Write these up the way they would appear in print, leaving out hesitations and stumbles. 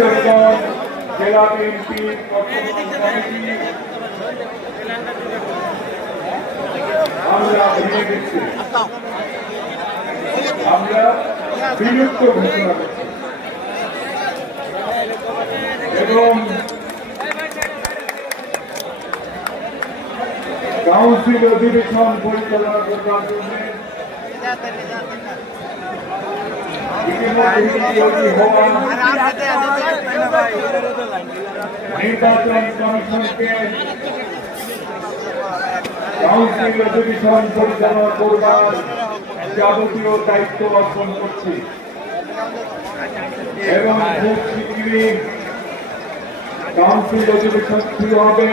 কিশোরগঞ্জ জেলা বিএনপির কমিটি আমরা ভেঙে দিচ্ছি, আমরা বিলুপ্ত ঘোষণা করছি এবং কাউন্সিল অধিবেশন পরিচালনা করবার জন্য নির্বাচন কমিশনকে কাউন্সিল অধিবেশন পরিচালনা করবার যাবতীয় দায়িত্ব অর্পণ করছি এবং খুব শীঘ্রই কাউন্সিল অধিবেশন শুরু হবে।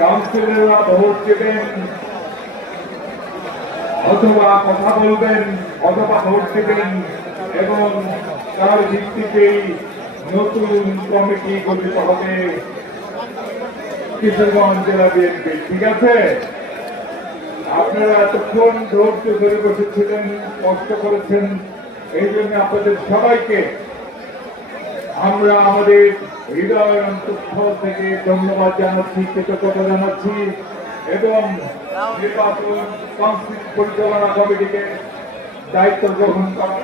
কাউন্সিলররা ভোট দেবেন অথবা কথা বলবেন অথবা ভোট দেবেন এবং তার ভিত্তিতেই নতুন কমিটি গঠিত হবে কিশোরগঞ্জ জেলা বিএনপি। ঠিক আছে, আপনারা এতক্ষণ ধৈর্য ধরে বসেছিলেন, কষ্ট করেছেন, এই জন্য আপনাদের সবাইকে আমরা আমাদের হৃদয়ের অন্তঃস্থল থেকে ধন্যবাদ জানাচ্ছি, কৃতজ্ঞতা জানাচ্ছি এবং নির্বাচন কাউন্সিল পরিচালনা কমিটিকে দায়িত্ব গ্রহণ করা